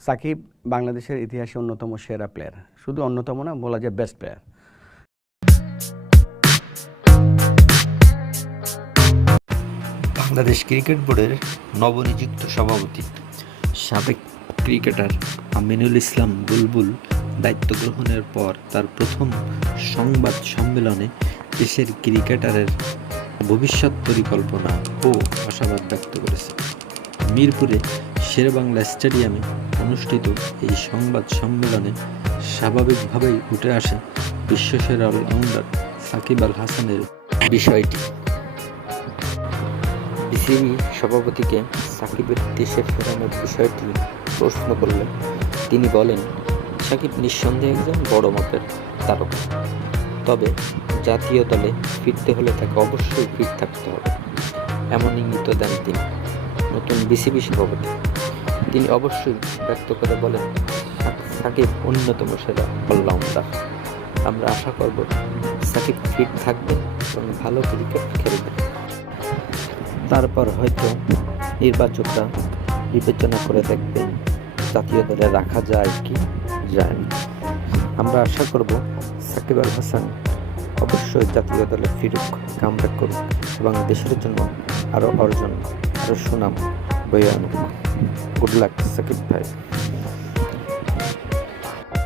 সাকিব বাংলাদেশের ইতিহাসে অন্যতম সেরা প্লেয়ার শুধু অন্যতম না, বলা যায় বেস্ট প্লেয়ার বাংলাদেশ ক্রিকেট বোর্ডের নবনিযুক্ত সভাপতি, সাবেক ক্রিকেটার আমিনুল ইসলাম বুলবুল দায়িত্ব গ্রহণের পর তার প্রথম সংবাদ সম্মেলনে দেশের ক্রিকেটারের ভবিষ্যৎ পরিকল্পনা ও আশাবাদ ব্যক্ত করেছে। মিরপুরে শেরবাংলা স্টেডিয়ামে অনুষ্ঠিত এই সংবাদ সম্মেলনে স্বাভাবিকভাবেই উঠে আসে বিশ্বসেরা অলরাউন্ডার সাকিব আল হাসানের বিষয়টি। বিসিবি সভাপতিকে সাকিবের দেশে ফেরানোর বিষয়টি প্রশ্ন করলে তিনি বলেন, সাকিব নিঃসন্দেহে একজন বড় মাপের তারকা। তবে জাতীয় দলে ফিরতে হলে তাকে অবশ্যই ফিট থাকতে হবে। এমন ইঙ্গিত দেন তিনি। নতুন বিসিবি সভাপতি। তিনি অবশ্যই ব্যক্ত করে বলেন "সাক- সাকিব অন্যতম সেরা অলরাউন্ডার। আমরা আশা করব সাকিব ফিট থাকবে এবং ভালো ক্রিকেট খেলবে। তারপর হয়তো নির্বাচকরা বিবেচনা করে দেখবে জাতীয় দলে রাখা যায় কি যায় না। আমরা আশা করব সাকিব আল হাসান অবশ্যই জাতীয় দলে ফিরুক, কামব্যাক করুক এবং দেশের জন্য আরও অর্জন, আরও সুনাম বয়ে আনুক। good luck second time.